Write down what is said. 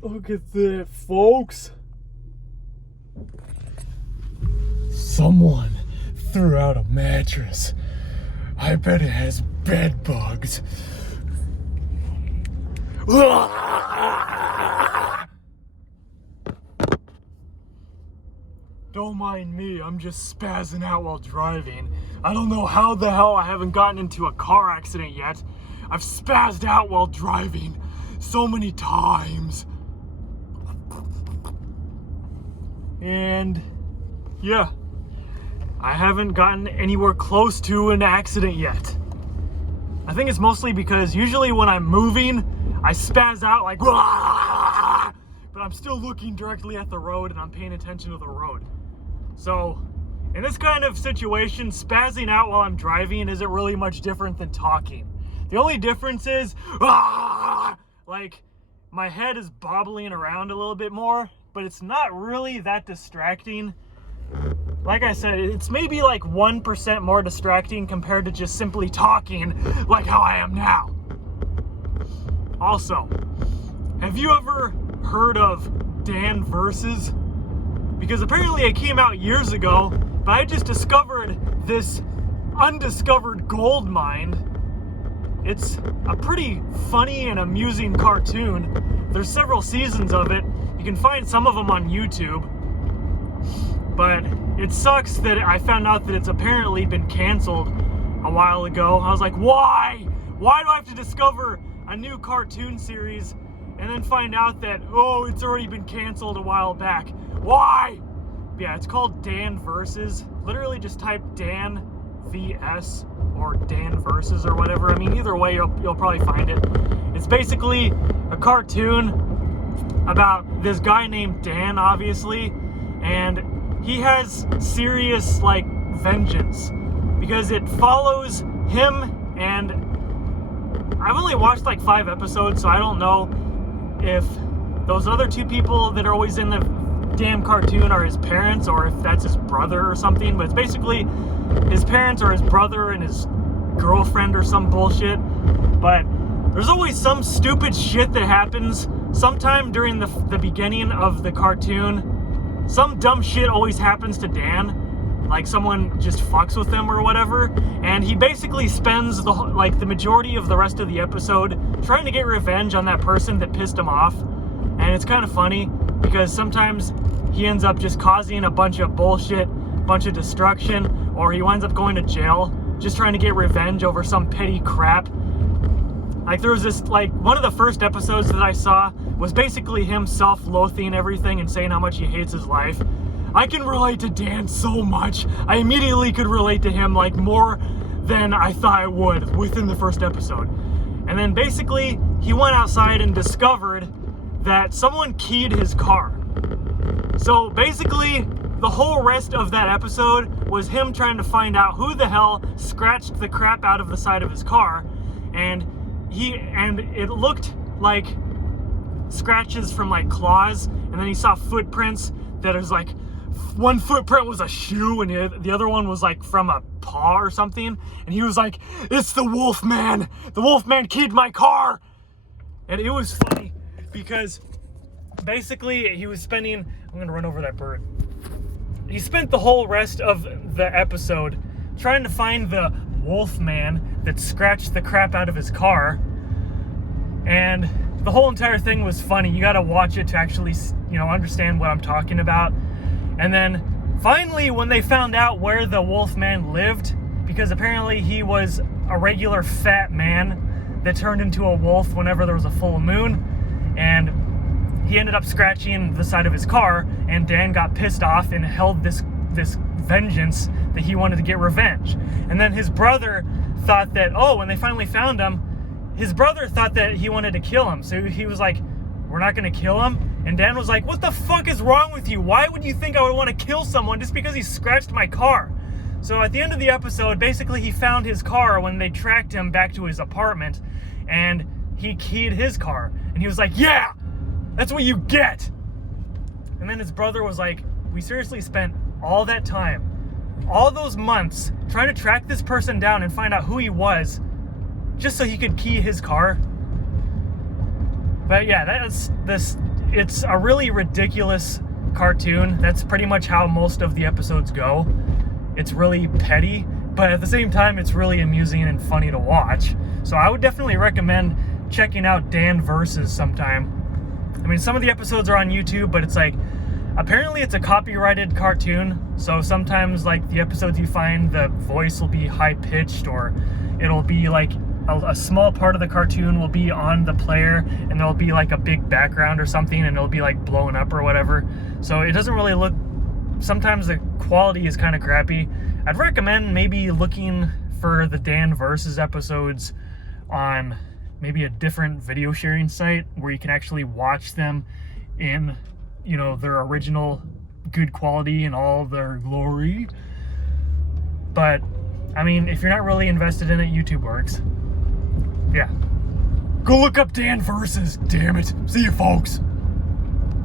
Look at that, folks. Someone threw out a mattress. I bet it has bed bugs. Don't mind me, I'm just spazzing out while driving. I don't know how the hell I haven't gotten into a car accident yet. I've spazzed out while driving so many times. And yeah, I haven't gotten anywhere close to an accident yet. I think it's mostly because usually when I'm moving, I spaz out like, "Wah!" But I'm still looking directly at the road and I'm paying attention to the road. So in this kind of situation, spazzing out while I'm driving isn't really much different than talking. The only difference is, like, my head is bobbling around a little bit more, but it's not really that distracting. Like I said, it's maybe like 1% more distracting compared to just simply talking like how I am now. Also, have you ever heard of Dan Versus? Because apparently it came out years ago, but I just discovered this undiscovered gold mine. It's a pretty funny and amusing cartoon. There's several seasons of it. You can find some of them on YouTube. But it sucks that I found out that it's apparently been canceled a while ago. I was like, why? Why do I have to discover a new cartoon series and then find out that, oh, it's already been canceled a while back? Why? Yeah, it's called Dan Versus. Literally just type Dan VS or Dan Versus or whatever. I mean, either way, you'll probably find it. It's basically a cartoon about this guy named Dan, obviously, and he has serious, like, vengeance because it follows him, and I've only watched like 5 episodes, so I don't know if those other 2 people that are always in the damn cartoon are his parents or if that's his brother or something, but it's basically his parents or his brother and his girlfriend or some bullshit. But there's always some stupid shit that happens sometime during the beginning of the cartoon. Some dumb shit always happens to Dan, like someone just fucks with him or whatever, and he basically spends the majority of the rest of the episode trying to get revenge on that person that pissed him off. And it's kind of funny because sometimes he ends up just causing a bunch of bullshit, bunch of destruction, or he winds up going to jail just trying to get revenge over some petty crap. Like, there was this, like, one of the first episodes that I saw was basically him self-loathing everything and saying how much he hates his life. I can relate to Dan so much. I immediately could relate to him, like, more than I thought I would within the first episode. And then basically, he went outside and discovered that someone keyed his car. So basically, the whole rest of that episode was him trying to find out who the hell scratched the crap out of the side of his car, and it looked like scratches from like claws, and then he saw footprints that is like, one footprint was a shoe and the other one was like from a paw or something, and he was like, it's the Wolfman! The Wolfman keyed my car! And it was funny because basically he was spending, I'm gonna run over that bird. He spent the whole rest of the episode trying to find the Wolfman that scratched the crap out of his car. And the whole entire thing was funny. You gotta watch it to actually, understand what I'm talking about. And then finally, when they found out where the Wolfman lived, because apparently he was a regular fat man that turned into a wolf whenever there was a full moon, and he ended up scratching the side of his car, and Dan got pissed off and held this vengeance that he wanted to get revenge. And then his brother thought that, when they finally found him, his brother thought that he wanted to kill him. So he was like, we're not going to kill him? And Dan was like, what the fuck is wrong with you? Why would you think I would want to kill someone just because he scratched my car? So at the end of the episode, basically he found his car when they tracked him back to his apartment, and he keyed his car. And he was like, yeah, that's what you get. And then his brother was like, we seriously spent all that time, all those months, trying to track this person down and find out who he was, just so he could key his car. But yeah, it's a really ridiculous cartoon. That's pretty much how most of the episodes go. It's really petty, but at the same time, it's really amusing and funny to watch. So I would definitely recommend checking out Dan Versus sometime. I mean, some of the episodes are on YouTube, but it's like, apparently it's a copyrighted cartoon. So sometimes like the episodes you find, the voice will be high pitched, or it'll be like a small part of the cartoon will be on the player, and there'll be like a big background or something, and it'll be like blown up or whatever. So it doesn't really look, sometimes the quality is kind of crappy. I'd recommend maybe looking for the Dan Versus episodes on maybe a different video sharing site where you can actually watch them in, you know, their original good quality and all their glory. But I mean, if you're not really invested in it, YouTube works. Yeah. Go look up Dan Versus, damn it. See you, folks.